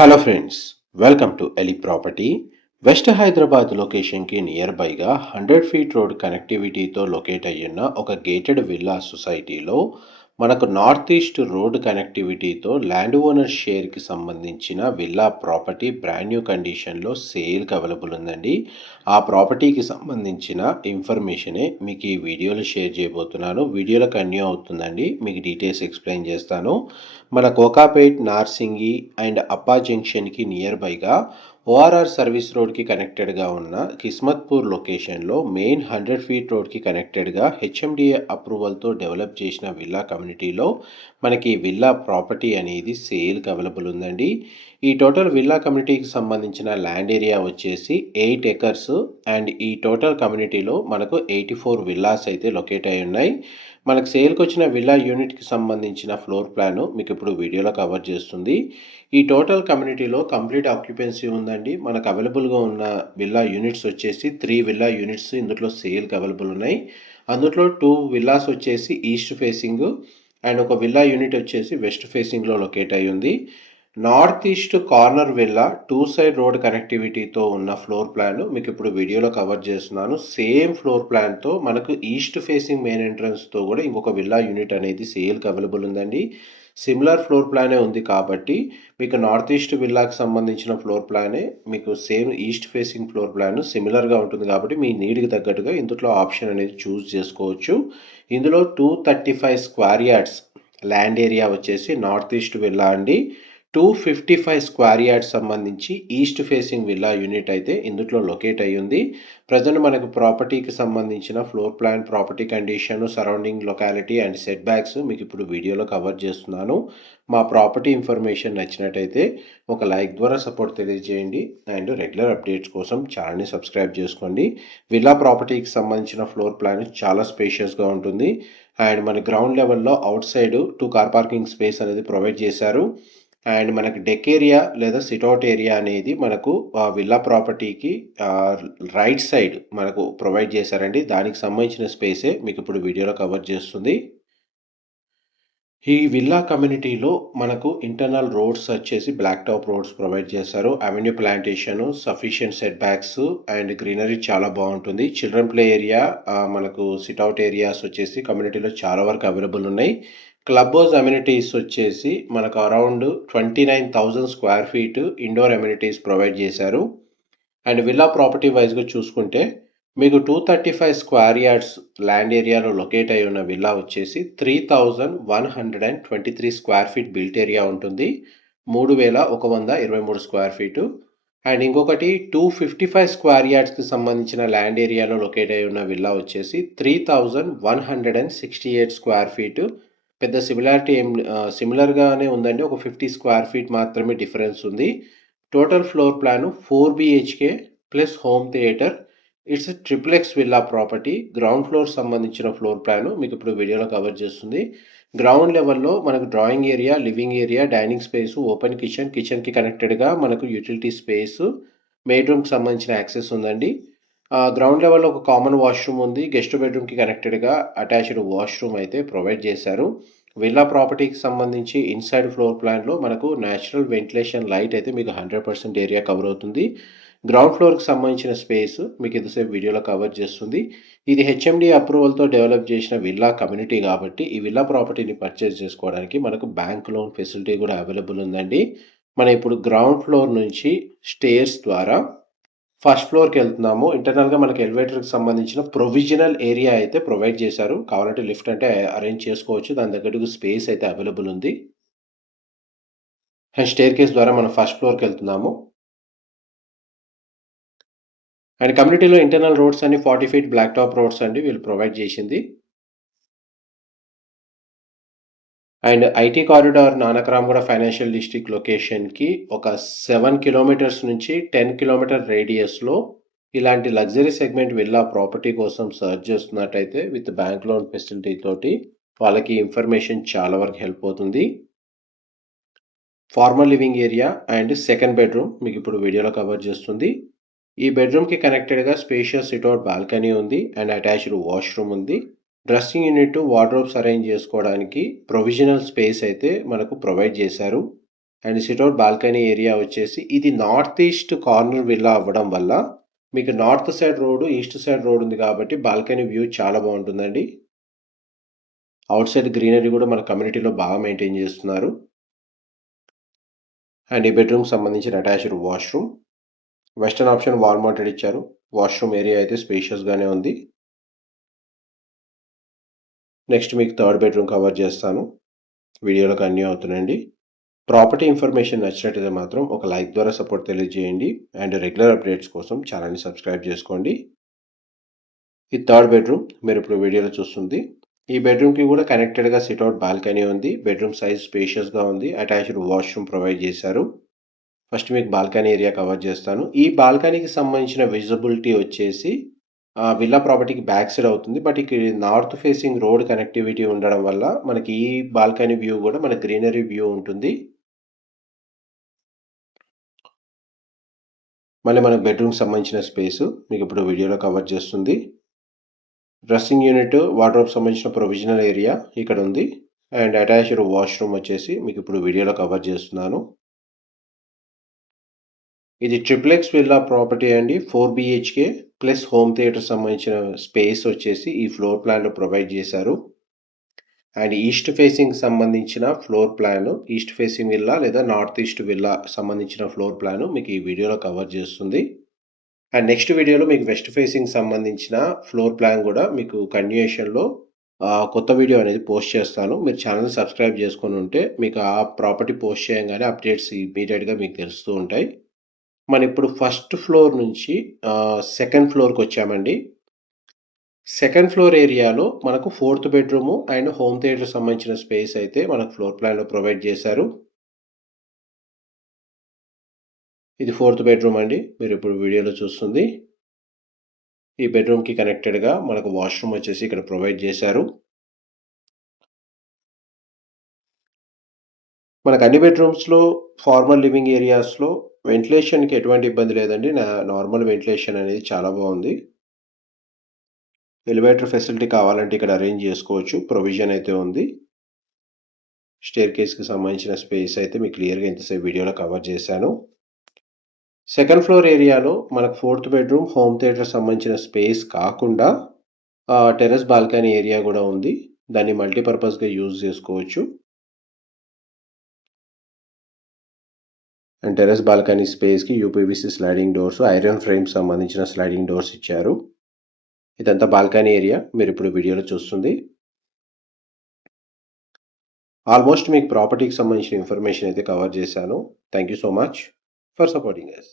Hello friends, welcome to ఎలి property. West Hyderabad లొకేషన్కి near బైగా 100 ఫీట్ రోడ్ కనెక్టివిటీతో లొకేట్ అయ్యున్న ఒక గేటెడ్ విల్లా సొసైటీలో మనకు నార్త్ ఈస్ట్ రోడ్ కనెక్టివిటీతో ల్యాండ్ ఓనర్ షేర్కి సంబంధించిన విల్లా ప్రాపర్టీ బ్రాండ్ న్యూ కండిషన్లో సేల్కి అవైలబుల్ ఉందండి. ఆ ప్రాపర్టీకి సంబంధించిన ఇన్ఫర్మేషనే మీకు ఈ వీడియోలో షేర్ చేయబోతున్నాను. వీడియోలో కంటిన్యూ అవుతుందండి, మీకు డీటెయిల్స్ ఎక్స్ప్లెయిన్ చేస్తాను. మన కోకాపేట్, నార్సింగి అండ్ అప్పా జంక్షన్కి నియర్ బైగా ఓఆర్ఆర్ సర్వీస్ రోడ్కి కనెక్టెడ్గా ఉన్న కిస్మత్పూర్ లొకేషన్లో మెయిన్ 100 ఫీట్ రోడ్కి కనెక్టెడ్గా హెచ్ఎండిఏ అప్రూవల్తో డెవలప్ చేసిన విల్లా కమ్యూనిటీలో మనకి విల్లా ప్రాపర్టీ అనేది సేల్కి అవైలబుల్ ఉందండి. ఈ టోటల్ విల్లా కమ్యూనిటీకి సంబంధించిన ల్యాండ్ ఏరియా వచ్చేసి 8 ఎకర్స్ అండ్ ఈ టోటల్ కమ్యూనిటీలో మనకు 84 విల్లాస్ అయితే లొకేట్ అయి ఉన్నాయి. మనకు సేల్కి వచ్చిన విల్లా యూనిట్కి సంబంధించిన ఫ్లోర్ ప్లాన్ మీకు ఇప్పుడు వీడియోలో కవర్ చేస్తుంది. ఈ టోటల్ కమ్యూనిటీలో కంప్లీట్ ఆక్యుపెన్సీ ఉందండి. మనకు అవైలబుల్గా ఉన్న విల్లా యూనిట్స్ వచ్చేసి 3 విల్లా యూనిట్స్ ఇందులో సేల్కి అవైలబుల్ ఉన్నాయి. అందులో 2 విల్లాస్ వచ్చేసి ఈస్ట్ ఫేసింగ్ అండ్ ఒక విల్లా యూనిట్ వచ్చేసి వెస్ట్ ఫేసింగ్లో లొకేట్ అయి ఉంది. North east corner villa 2 side road కనెక్టివిటీతో ఉన్న ఫ్లోర్ ప్లాన్ మీకు ఇప్పుడు వీడియోలో కవర్ చేస్తున్నాను. సేమ్ ఫ్లోర్ ప్లాన్తో మనకు ఈస్ట్ ఫేసింగ్ మెయిన్ ఎంట్రన్స్తో కూడా ఇంకొక విల్లా యూనిట్ అనేది సేల్కి అవైలబుల్ ఉందండి. సిమిలర్ ఫ్లోర్ ప్లానే ఉంది కాబట్టి మీకు నార్త్ ఈస్ట్ విల్లాకి సంబంధించిన ఫ్లోర్ ప్లానే మీకు same east facing floor plan సిమిలర్గా ఉంటుంది కాబట్టి మీ నీడ్కి తగ్గట్టుగా ఇందులో ఆప్షన్ అనేది చూస్ చేసుకోవచ్చు. ఇందులో 235 స్క్వేర్ యార్డ్స్ ల్యాండ్ ఏరియా వచ్చేసి నార్త్ ఈస్ట్ విల్లా అండి. 255 స్క్వేర్ యార్డ్స్ సంబంధించి ఈస్ట్ ఫేసింగ్ విల్లా యూనిట్ అయితే ఇందులో లొకేట్ అయ్యి ఉంది. ప్రజెంట్ మనకు ప్రాపర్టీకి సంబంధించిన floor plan, property condition, surrounding locality and set backs మీకు ఇప్పుడు వీడియోలో కవర్ చేస్తున్నాను. మా ప్రాపర్టీ ఇన్ఫర్మేషన్ నచ్చినట్టయితే ఒక లైక్ ద్వారా సపోర్ట్ తెలియజేయండి అండ్ రెగ్యులర్ అప్డేట్స్ కోసం ఛానల్ని సబ్స్క్రైబ్ చేసుకోండి. విల్లా ప్రాపర్టీకి సంబంధించిన ఫ్లోర్ ప్లాన్ చాలా స్పేషియస్గా ఉంటుంది అండ్ మన గ్రౌండ్ లెవెల్లో out side 2 car parking space అనేది ప్రొవైడ్ చేశారు. అండ్ మనకి డెక్ ఏరియా లేదా సిట్అవుట్ ఏరియా అనేది మనకు విల్లా ప్రాపర్టీకి రైట్ సైడ్ మనకు ప్రొవైడ్ చేశారండి. దానికి సంబంధించిన స్పేసే మీకు ఇప్పుడు వీడియోలో కవర్ చేస్తుంది. ఈ విల్లా కమ్యూనిటీలో మనకు ఇంటర్నల్ రోడ్స్ వచ్చేసి బ్లాక్ టాప్ రోడ్స్ ప్రొవైడ్ చేశారు. Avenue plantation, sufficient set backs and greenery చాలా బాగుంటుంది. చిల్డ్రన్ ప్లే ఏరియా, మనకు సిట్అవుట్ ఏరియాస్ వచ్చేసి కమ్యూనిటీలో చాలా వరకు అవైలబుల్ ఉన్నాయి. క్లబ్ హౌస్ అమ్యూనిటీస్ వచ్చేసి మనకు around 29,000 square feet indoor amenities provide చేశారు. అండ్ విల్లా ప్రాపర్టీ వైజ్గా చూసుకుంటే మీకు 235 స్క్వేర్ యార్డ్స్ ల్యాండ్ ఏరియాలో లొకేట్ అయి ఉన్న విల్లా వచ్చేసి 3,123 స్క్వేర్ ఫీట్ బిల్ట్ ఏరియా ఉంటుంది. 3,123 స్క్వేర్ ఫీటు. అండ్ ఇంకొకటి 255 స్క్వేర్ యార్డ్స్కి సంబంధించిన ల్యాండ్ ఏరియాలో లొకేట్ అయి ఉన్న విల్లా వచ్చేసి 3,168 స్క్వేర్ ఫీటు. పెద్ద సిమిలారిటీ సిమిలర్గానే ఉందండి. ఒక 50 స్క్వేర్ ఫీట్ మాత్రమే డిఫరెన్స్ ఉంది. Total floor plan 4 BHK plus home theatre. It's triplex villa property. Ground floor సంబంధించిన ఫ్లోర్ ప్లాన్ మీకు ఇప్పుడు వీడియోలో కవర్ చేస్తుంది. గ్రౌండ్ లెవెల్లో మనకు drawing area, living area, dining space, open kitchen, కిచెన్కి కనెక్టెడ్గా మనకు యూటిలిటీ స్పేస్, బెడ్రూమ్కి సంబంధించిన యాక్సెస్ ఉందండి. గ్రౌండ్ లెవెల్లో ఒక కామన్ వాష్రూమ్ ఉంది. గెస్ట్ బెడ్రూమ్కి కనెక్టెడ్గా అటాచ్డ్ వాష్రూమ్ అయితే ప్రొవైడ్ చేశారు. విల్లా ప్రాపర్టీకి సంబంధించి ఇన్సైడ్ ఫ్లోర్ ప్లాన్లో మనకు న్యాచురల్ వెంటిలేషన్ లైట్ అయితే మీకు 100% ఏరియా కవర్ అవుతుంది. గ్రౌండ్ ఫ్లోర్కి సంబంధించిన స్పేస్ మీకు ఇంతసేపు వీడియోలో కవర్ చేస్తుంది. ఇది హెచ్ఎండి అప్రూవల్తో డెవలప్ చేసిన విల్లా కమ్యూనిటీ కాబట్టి ఈ విల్లా ప్రాపర్టీని పర్చేస్ చేసుకోవడానికి మనకు బ్యాంక్ లోన్ ఫెసిలిటీ కూడా అవైలబుల్ ఉందండి. మనం ఇప్పుడు గ్రౌండ్ ఫ్లోర్ నుంచి స్టేర్స్ ద్వారా ఫస్ట్ ఫ్లోర్కి వెళ్తున్నాము. ఇంటర్నల్గా మనకి ఎలివేటర్కి సంబంధించిన ప్రొవిజనల్ ఏరియా అయితే ప్రొవైడ్ చేశారు. కావాలంటే లిఫ్ట్ అంటే అరేంజ్ చేసుకోవచ్చు. దాని తగ్గట్టుగా స్పేస్ అయితే అవైలబుల్ ఉంది. అండ్ స్టేర్ కేస్ ద్వారా మనం ఫస్ట్ ఫ్లోర్కి వెళ్తున్నాము. అండ్ కమ్యూనిటీలో ఇంటర్నల్ రోడ్స్ అన్ని 40 ఫీట్ బ్లాక్ టాప్ రోడ్స్ అండి వీళ్ళు ప్రొవైడ్ చేసింది. And IT corridor Nanakramguda financial district లొకేషన్కి ఒక 7 కిలోమీటర్స్ నుంచి 10 కిలోమీటర్ రేడియస్లో ఇలాంటి లగ్జరీ సెగ్మెంట్ విల్లా ప్రాపర్టీ కోసం సర్చ్ చేస్తున్నట్టయితే విత్ బ్యాంక్ లోన్ ఫెసిలిటీ తోటి వాళ్ళకి ఇన్ఫర్మేషన్ చాలా వరకు హెల్ప్ అవుతుంది. Formal living area and second bedroom మీకు ఇప్పుడు వీడియోలో కవర్ చేస్తుంది. ఈ బెడ్రూమ్కి కనెక్టెడ్గా స్పేషియస్ సిట్అవుట్ బాల్కనీ ఉంది అండ్ అటాచ్డ్ వాష్రూమ్ ఉంది. డ్రెస్సింగ్ యూనిట్, వార్డ్రోబ్స్ అరేంజ్ చేసుకోవడానికి ప్రొవిజనల్ స్పేస్ అయితే మనకు ప్రొవైడ్ చేశారు. అండ్ సిట్అవుట్ బాల్కనీ ఏరియా వచ్చేసి ఇది నార్త్ ఈస్ట్ కార్నర్ విల్లా అవ్వడం వల్ల మీకు north side road, east side road ఉంది కాబట్టి బాల్కనీ వ్యూ చాలా బాగుంటుందండి. అవుట్ సైడ్ గ్రీనరీ కూడా మన కమ్యూనిటీలో బాగా మెయింటైన్ చేస్తున్నారు. అండ్ ఈ బెడ్రూమ్కి సంబంధించిన attached washroom, western option wall mounted ఇచ్చారు. వాష్రూమ్ ఏరియా అయితే స్పేషియస్గానే ఉంది. నెక్స్ట్ మీకు థర్డ్ బెడ్రూమ్ కవర్ చేస్తాను. వీడియోలో కంటిన్యూ అవుతుందండి. ప్రాపర్టీ ఇన్ఫర్మేషన్ నచ్చినట్లయితే మాత్రం ఒక లైక్ ద్వారా సపోర్ట్ తెలియజేయండి. అండ్ రెగ్యులర్ అప్డేట్స్ కోసం ఛానల్ని సబ్స్క్రైబ్ చేసుకోండి. ఈ థర్డ్ బెడ్రూమ్ మీరు ఇప్పుడు వీడియోలో చూస్తుంది. ఈ బెడ్రూమ్కి కూడా కనెక్టెడ్గా సిట్అవుట్ బాల్కనీ ఉంది. బెడ్రూమ్ సైజ్ స్పేషియస్గా ఉంది. అటాచ్డ్ వాష్రూమ్ ప్రొవైడ్ చేశారు. ఫస్ట్ మీకు బాల్కనీ ఏరియా కవర్ చేస్తాను. ఈ బాల్కనీకి సంబంధించిన విజిబిలిటీ వచ్చేసి విల్లా ప్రాపర్టీకి బ్యాక్ సైడ్ అవుతుంది. బట్ ఇక్కడ నార్త్ ఫేసింగ్ రోడ్ కనెక్టివిటీ ఉండడం వల్ల మనకి ఈ బాల్కనీ వ్యూ కూడా మన గ్రీనరీ వ్యూ ఉంటుంది. మళ్ళీ మన బెడ్రూమ్కి సంబంధించిన స్పేస్ మీకు ఇప్పుడు వీడియోలో కవర్ చేస్తుంది. డ్రెస్సింగ్ యూనిట్, వార్డ్రోబ్ సంబంధించిన ప్రొవిజనల్ ఏరియా ఇక్కడ ఉంది. అండ్ అటాచ్డ్ వాష్రూమ్ వచ్చేసి మీకు ఇప్పుడు వీడియోలో కవర్ చేస్తున్నాను. ఇది ట్రిప్లెక్స్ విల్లా ప్రాపర్టీ అండి. 4 BHK ప్లస్ హోమ్ థియేటర్ సంబంధించిన స్పేస్ వచ్చేసి ఈ ఫ్లోర్ ప్లాన్లో ప్రొవైడ్ చేశారు. అండ్ ఈస్ట్ ఫేసింగ్ సంబంధించిన floor plan, east facing villa లేదా నార్త్ ఈస్ట్ విల్లా సంబంధించిన ఫ్లోర్ ప్లాన్ మీకు ఈ వీడియోలో కవర్ చేస్తుంది. అండ్ నెక్స్ట్ వీడియోలో మీకు వెస్ట్ ఫేసింగ్ సంబంధించిన ఫ్లోర్ ప్లాన్ కూడా మీకు కంటిన్యూషన్లో కొత్త వీడియో అనేది పోస్ట్ చేస్తాను. మీరు ఛానల్ సబ్స్క్రైబ్ చేసుకొని ఉంటే మీకు ఆ ప్రాపర్టీ పోస్ట్ చేయగానే అప్డేట్స్ ఇమీడియట్గా మీకు తెలుస్తూ ఉంటాయి. మనం ఇప్పుడు ఫస్ట్ ఫ్లోర్ నుంచి సెకండ్ ఫ్లోర్కి వచ్చామండి. సెకండ్ ఫ్లోర్ ఏరియాలో మనకు fourth bedroom and home theatre సంబంధించిన స్పేస్ అయితే మనకు ఫ్లోర్ ప్లాన్లో ప్రొవైడ్ చేశారు. ఇది ఫోర్త్ బెడ్రూమ్ అండి. మీరు ఇప్పుడు వీడియోలో చూస్తుంది. ఈ బెడ్రూమ్కి కనెక్టెడ్గా మనకు వాష్రూమ్ వచ్చేసి ఇక్కడ ప్రొవైడ్ చేశారు. మనకు అన్ని బెడ్రూమ్స్లో ఫార్మల్ లివింగ్ ఏరియాస్లో వెంటిలేషన్కి ఎటువంటి ఇబ్బంది లేదండి. నార్మల్ వెంటిలేషన్ అనేది చాలా బాగుంది. ఎలివేటర్ ఫెసిలిటీ కావాలంటే ఇక్కడ అరేంజ్ చేసుకోవచ్చు. ప్రొవిజన్ అయితే ఉంది. స్టేర్ కేస్కి సంబంధించిన స్పేస్ అయితే మీకు క్లియర్గా ఇంతసేపు వీడియోలో కవర్ చేశాను. సెకండ్ ఫ్లోర్ ఏరియాలో మనకు ఫోర్త్ బెడ్రూమ్, హోమ్ థియేటర్ సంబంధించిన స్పేస్ కాకుండా టెర్రస్ బాల్కనీ ఏరియా కూడా ఉంది. దాన్ని మల్టీపర్పస్గా యూజ్ చేసుకోవచ్చు. అండ్ టెర్రస్ బాల్కనీ స్పేస్కి UPVC sliding doors, iron frames సంబంధించిన స్లైడింగ్ డోర్స్ ఇచ్చారు. ఇదంతా బాల్కనీ ఏరియా మీరు ఇప్పుడు వీడియోలో చూస్తుంది. ఆల్మోస్ట్ మీకు ప్రాపర్టీకి సంబంధించిన ఇన్ఫర్మేషన్ అయితే కవర్ చేశాను. Thank you so much for supporting us.